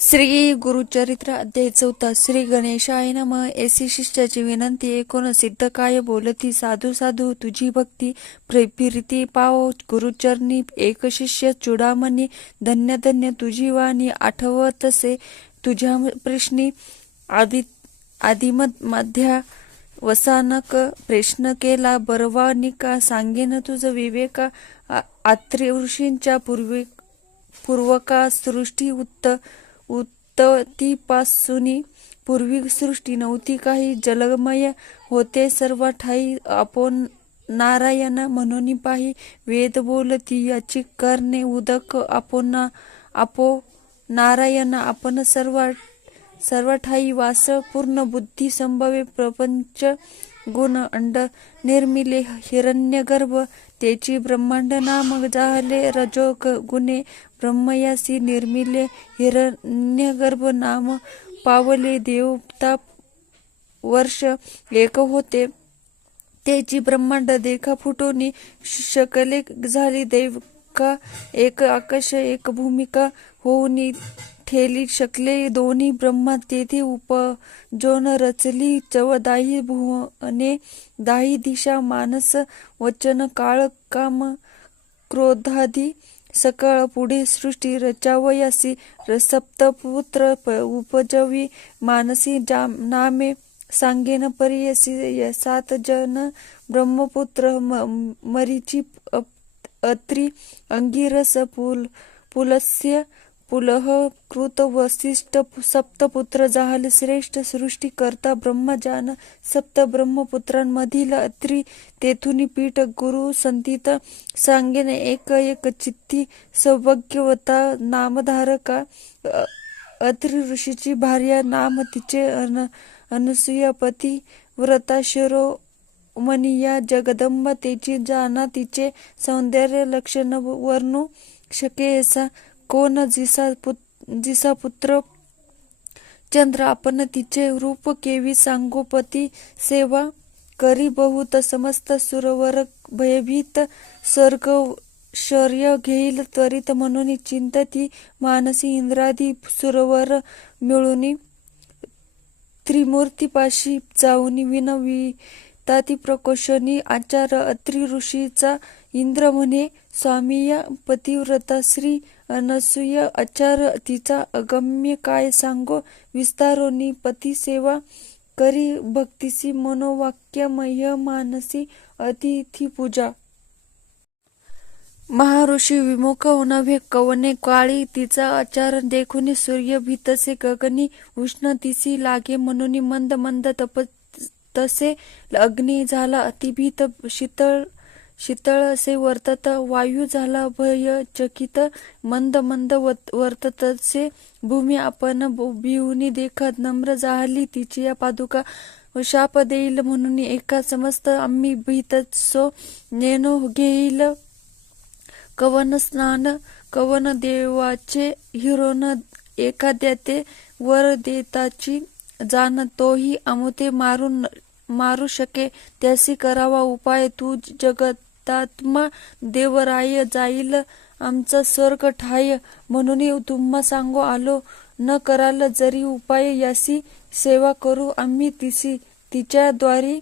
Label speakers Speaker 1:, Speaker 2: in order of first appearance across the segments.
Speaker 1: श्री गुरुचरित्र अध्याय चौथा. श्री गणेशाय नम. एसी शिष्याची विनंती एकूण सिद्ध काय बोलती साधू साधू तुझी भक्ती प्रे- प्रीती पावो गुरुचरणी एक शिष्य चुडामणी धन्य धन्य तुझी वाणी आठवतसे तुझ्या प्रश्नी आदि आदिमत मध्या वसानक प्रश्न केला बरवानिका सांगेन तुझ विवेका आत्री ऋषींच्या पूर्वी पूर्वका सृष्टी उत्त उत्पत्तीपासूनी पूर्वी सृष्टी नव्हती. काही जलमय होते सर्व ठाई. आपण नारायण म्हणून पाही. वेद बोलती याची करणे उदक आपण आपो नारायण आपण सर्व सर्व ठाई वास पूर्ण बुद्धी संभवे प्रपंच गुण अंड निर्मिले हिरण्यगर्भ त्याची ब्रह्मांड नाम झाले रजोग गुणे ब्रह्मयासी निर्मिले हिरण्यगर्भ नाम पावले देवता वर्ष एक होते. त्याची ब्रह्मांड देखा फुटोनी शकले झाली देवका एक आकाश एक भूमिका होऊनी ठेली शकले दोन्ही ब्रह्मा तेथे उपजोन रचली चवदाही भुवने दाही दिशा मानस वचन काळ काम क्रोधादी सकळ पुढे सृष्टी रचावयासी सप्तपुत्र प- उपजवी मानसी जाम नामे सांगेन परियसी सात जन ब्रह्मपुत्र म- मरीची अप- अत्री अंगिरस पुल पुलस्य पुलह कृत वसिष्ठ सप्तपुत्र जाहल श्रेष्ठ सृष्टी करता ब्रह्मजान सप्त ब्रह्मपुत्रांमधील अत्री तेथुनी पीठ गुरु संतीत सांगेन एक एक चित्ती सौभाग्यवता नामधारका अत्री ऋषीची भार्या नाम तिचे अन अनसूया पती व्रता शिरो मनिया जगदंब तेची जाना तिचे सौंदर्य लक्षण वर्णू शके असा कोण जिसा पुत जिसा पुत्र चंद्र आपण तिचे रूप केवी सांगोपती सेवा करी बहुत समस्त सुरवर भयभीत स्वर्ग शर्य घेईल त्वरित म्हणून चिंतती मानसी इंद्रादी सुरवर मिळून त्रिमूर्तीपाशी जाऊन विनवी ताती प्रकोशनी आचार अत्रि ऋषीचा इंद्र म्हणे स्वामीय पतिव्रता श्री अनसूय आचार तिचा अगम्य काय सांगो? विस्तारोनी पती सेवा करी भक्तीसी मनोवाक्यमय मानसी अतिथी पूजा। महाऋषी विमुख नव्हे कवने काळी तिचा आचार देखून सूर्य भीतसे गगनी उष्ण तिसी लागे म्हणून मंद मंद तप तसे अग्नी झाला अतिभीत शीतळ शीतळ असे वर्तत वायू झाला भय चकित मंद मंद वर्ततसे भूमी आपण भिवून देखत नम्र जाहली तिची या पादुका. शाप देईल म्हणून एका समस्त आम्ही भीतसो नेनो घेईल. कवन स्नान कवन देवाचे हिरोन एखाद्या ते वर देताची जाण तोही अमुते मारून मारू शके त्यासी करावा उपाय तू जगतात्मा देवराय जाईल आमचा स्वर्ग ठाय म्हणून तुम्हा सांगो आलो न कराल जरी उपाय यासी सेवा करू आम्ही तिसी. तिच्या द्वारी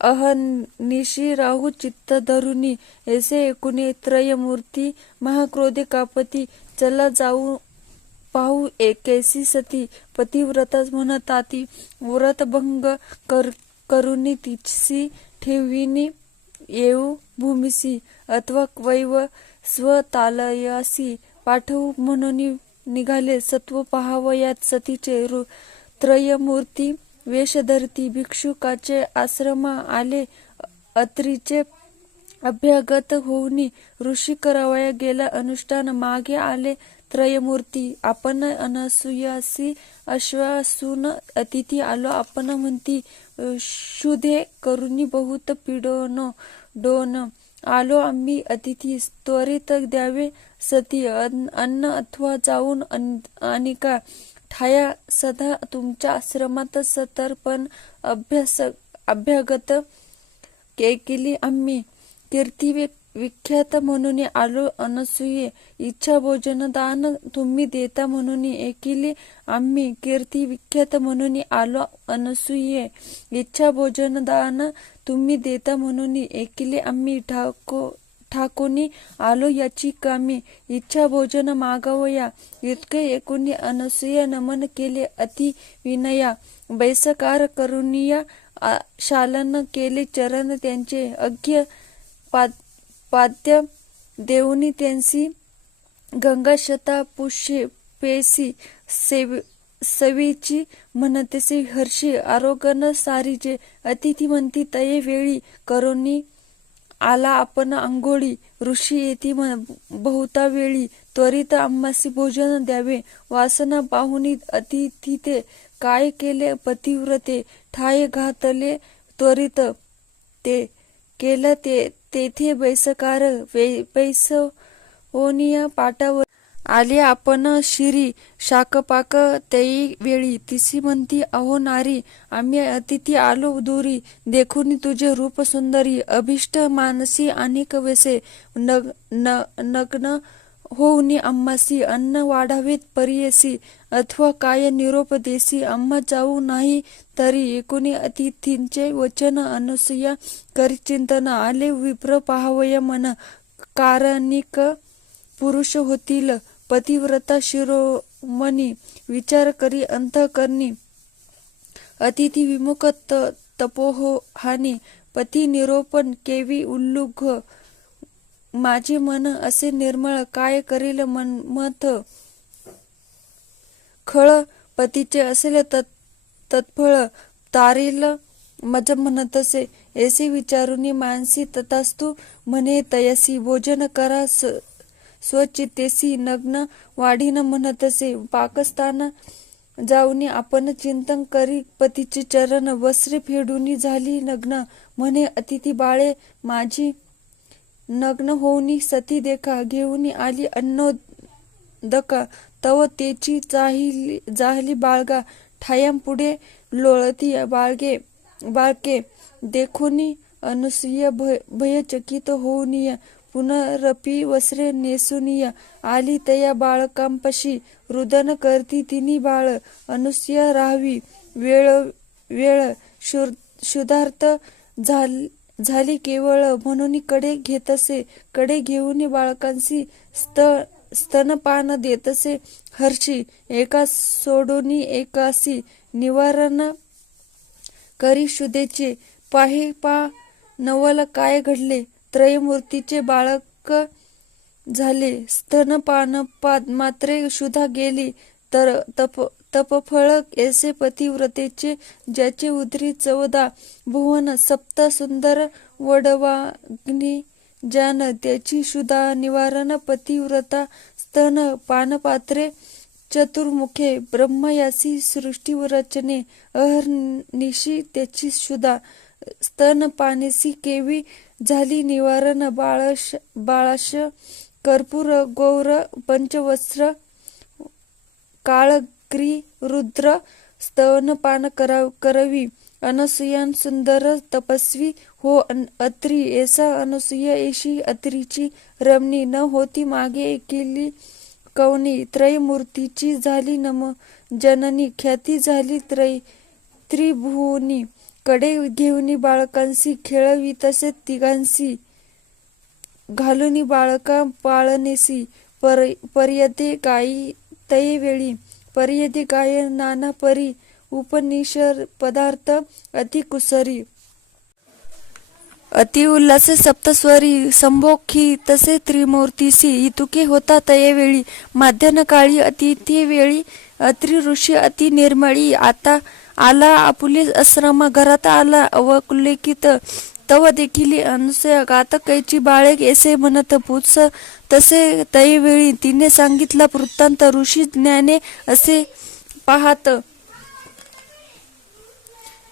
Speaker 1: अहनिशी राहू चित्त धरुनी. ऐसे एकुणे त्रयमूर्ती महाक्रोधे कापती. चला जाऊ पाहू एकेसी सती. पतिव्रताच म्हणताती व्रतभंग कर करुनी तिची ठेविनी. येऊ भूमिसी अथवा वैव स्वतालयासी पाठवू म्हणून निघाले. सत्व पाहावयात सतीचे त्रयमूर्ती वेशधरती भिक्षुकाचे आश्रमा आले. अत्रीचे अभ्यागत होऊनी ऋषी करावया गेला. अनुष्ठान मागे आले. त्रयमूर्ती आपण अनसुयासी आश्वासून अतिथी आलो. आपण म्हणती शुधे करुणी बहुत पिडोन डोन. आलो आम्ही अतिथी त्वरित द्यावे सती अन्न अन्न अथवा जाऊन अन- का? ठाया सदा तुमच्या आश्रमात सतर्पण अभ्यास अभ्यागत के केली आम्ही. कीर्ती विख्यात म्हणून आलो अनसूये इच्छा भोजन दान तुम्ही देता म्हणून एकिले आम्ही कीर्ती विख्यात म्हणून आलो अनसूये इच्छा भोजन दान तुम्ही देता म्हणून एकिले आम्ही ठाको ठाकोनी आलो याची कामी इच्छा भोजन मागवया इतके एकूणी अनसूया नमन केले अति विनया बैसकार करुनिया शालन केले चरण त्यांचे अज्ञ पाद पाद्य देऊनी गंगा गंगाशता पुष्ये पेसी सेव सवीची म्हणतेसे हर्षी आरोगन सारीजे अतिथी म्हणती तये वेळी करोनी आला आपण आंघोळी ऋषी येती म्हण- बहुता वेळी त्वरित आम्हासी भोजन द्यावे. वासना पाहुनी अतिथी ते काय केले पतिव्रते? ठाये घातले त्वरित ते केलं ते तेथे बैसकार वे- पाटावर आले. आपण शिरी शाकपाक तेई वेळी तिसी म्हणती अहो नारी. आम्ही अतिथी आलो दुरी. देखून तुझे रूप सुंदरी. अभिष्ट मानसी आणि कवेसे नग न नग्न होऊनी अम्मासी अन्न वाढावेत परियसी. अथवा काय निरोप देसी अम्मा जाऊ नाही तरी एकूणी अतिथींचे वचन अनुसया करी चिंतन. आले विप्र पाहावय मन कारणिक पुरुष होतील पतिव्रता शिरोमणी. विचार करी अंतकरणी अतिथी विमुख त- तपोहो हानी पती निरोपण केवी उल्लुघ माझे मन असे निर्मळ काय करील मन मत खळ पतीचे असेल तत् तत्फळ तारील मज म्हणतसे. ऐसे विचारुनी मानसी तथास्तु म्हणे तयसी भोजन करा स- स्वचितेसी नग्न वाढीन म्हणतसे. पाकिस्तान जाऊनी आपण चिंतन करी पतीचे चरण वस्त्रे फेडूनी झाली नग्न. म्हणे अतिथी बाळे माझी नग्न होऊनी सती देखा घेऊनी आली अन्नोदका. तव तेची चाहिली जाहली बाळगा. ठायम पुढे लोळती बाळगे बाळके. देखोनी अनुसूय भय भयचकित होऊनिय. पुनरपी वस्त्रे नेसुनिय. आली तया बाळकांपशी. रुदन करती तिनी बाळ. अनुसूय राहावी. वेळ वेळ शुर शुधार्थ झाल झाली केवळ म्हणून कडे घेत असे कडे घेऊन बाळकांशी स्त स्तनपान देतसे हर्षी एका सोडोनी एकासी निवारण करी शुदेचे पाहे पा नवल काय घडले? त्रयमूर्तीचे बाळक झाले. स्तनपान पाद मात्रे शुद्धा गेली तर तप तपफळ ऐसे पतिव्रतेचे ज्याचे उदरी चौदा भुवन सप्त सुंदर वडवाग्नी जान त्याची शुदा निवारण पतिव्रता स्तन पानपात्रे चतुर्मुखे ब्रह्मयासी सृष्टी रचने अहर्निशी त्याची शुदा स्तन पानेसी केवी झाली निवारण बाळश बाळाश कर्पूर गौर पंचवस्त्र काळ काळग्री रुद्र स्तनपान कराव करवी अनसुयान सुंदर तपस्वी हो अन- अत्री ऐसा अनसुया ऐशी अत्रीची रमणी न होती मागे केली कवनी त्रयमूर्तीची झाली नम जननी ख्याती झाली त्रय त्रिभुवनी कडे घेऊन बाळकांशी खेळवी तसे तिघांशी घालून बाळका पाळणेसी पर पर्यते काही तये वेळी पर्यदी गाय नाना परी उपनिषर पदार्थ अति कुसरी। अति उल्हास सप्तस्वरी संभोखी तसे त्रिमूर्तीसी इतुके होता तये वेळी माध्यान काळी अतिथी वेळी अत्रि ऋषी अति निर्मळी आता आला आपुले आश्रम घरात आला अवकुलेकित तव देखील अनुसया गात कैची बाळे ऐसे म्हणत पुत्स तसे त्यावेळी तिने सांगितला वृत्तांत ऋषी ज्ञाने असे पाहत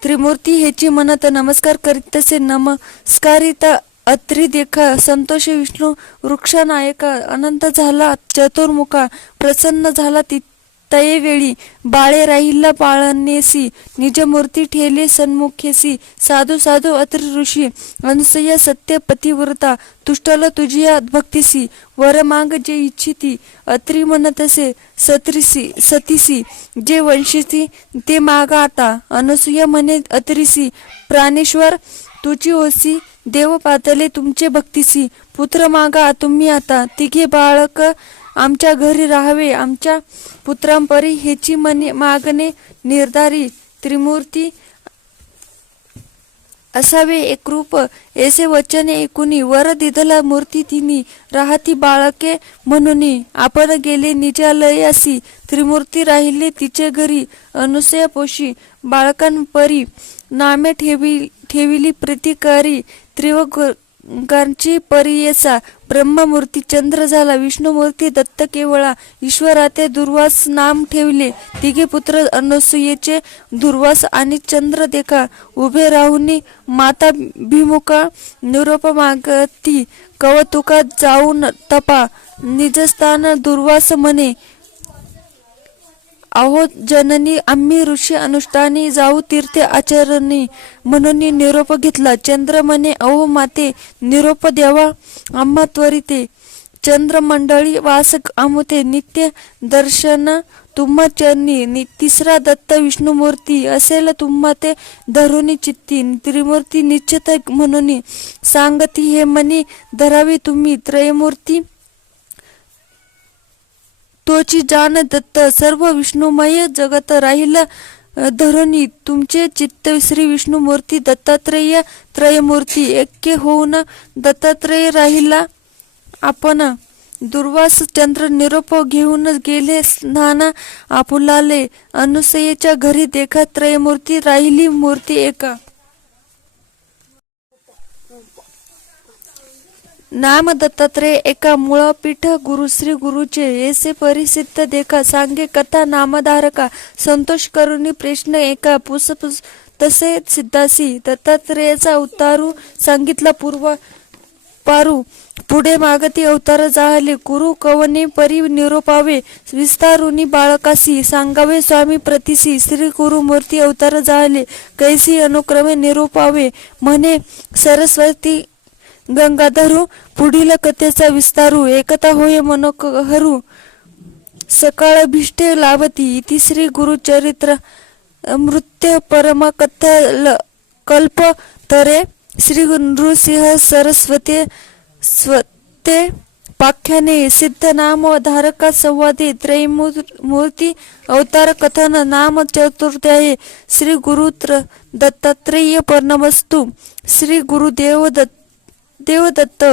Speaker 1: त्रिमूर्ती हेची म्हणत नमस्कार करीत तसे नमस्कारिता अत्री देखा संतोष विष्णू वृक्षनायका अनंत झाला चतुर्मुखा प्रसन्न झाला तिथे तये वेळी बाळे राहिला पाळणेसी निजमूर्ती ठेले सन्मुखेसी साधू साधू अत्र ऋषी अनुसया सत्य पतिव्रता तुष्टल तुझिया भक्तीसी वर माग जे इच्छिती अत्री म्हणतसे सत्रिसी सतीसी जे वंशीसी ते मागा आता अनुसूया म्हणे अत्रिसी प्राणेश्वर तुझी ओसी देव पातले तुमचे भक्तीसी पुत्र मागा तुम्ही आता तिघे बाळक आमच्या घरी राहावे आमच्या पुत्रांपरी हेची मने मागणे निर्धारी त्रिमूर्ती असावे. एकरूप ऐसे वचने ऐकुनी वर दिधला मूर्ती तिनी राहती बाळके म्हणून आपण गेले निजालयासी त्रिमूर्ती राहिले तिचे घरी अनुसया पोशी बाळकांपरी नामे ठेवी ठेविली प्रतिकारी गांची परियेचा ब्रह्ममूर्ती चंद्र झाला. विष्णुमूर्ती दत्त केवळा. ईश्वराते दुर्वास नाम ठेवले. तिघे पुत्र अनुसूयेचे दुर्वास आणि चंद्र देखा. उभे राहुनी माता भिमुखा निरोप मागती कवतुका जाऊन तपा. निजस्थान दुर्वास म्हणे अहो जननी आम्ही ऋषी अनुष्ठानी जाऊ तीर्थ आचरणी म्हणून निरोप घेतला. चंद्र म्हणे अहो माते निरोप द्यावा आम्हा त्वरिते. चंद्रमंडळी वासक आमुते नित्य दर्शन तुम्हा चरणी नि तिसरा दत्त विष्णुमूर्ती असेल तुम्हा ते धरुणी चित्ती त्रिमूर्ती निश्चित म्हणून सांगती हे मनी धरावी तुम्ही त्रयमूर्ती तोची जाण दत्त सर्व विष्णुमय जगत राहील धरणी. तुमचे चित्त श्री विष्णुमूर्ती दत्तात्रेय त्रयमूर्ती ऐक्य होऊन दत्तात्रेय राहिला. आपण दुर्वास चंद्र निरोप घेऊन गेले स्नान आपुलाले अनुसयेच्या घरी देखा त्रयमूर्ती राहिली मूर्ती एका. नाम दत्तात्रेय एका मूळ पीठ गुरुश्री गुरुचे येसे परिसिद्ध देखा सांगे कथा नामधारका संतोष करुणी प्रश्न एका पुस पुस तसे सिद्धासी दत्तात्रेयाचा उतारू सांगितला पूर्व पारू. पुढे मागती अवतार जाहले कुरु कवने परी निरोपावे विस्तारुनी बाळकासी सांगावे स्वामी प्रतिसी श्री गुरु मूर्ती अवतार जाहले कैसी अनुक्रमे निरोपावे म्हणे सरस्वती गंगाधरू पुढील कथेचा विस्तारू एकता होय मनोक हरू सकाळ भिष्टे लावती इति श्री गुरुचरित्र मृत्य परम कथा कल्प तरे श्री नृसिंह सरस्वती स्वते पाख्याने सिद्ध नाम धारका संवादी त्रयमूर्ती अवतार कथन नाम चतुर्थ्याये श्री गुरुत्र दत्तात्रेय पर्णमस्तु श्री गुरुदेव दत्त देवदत्त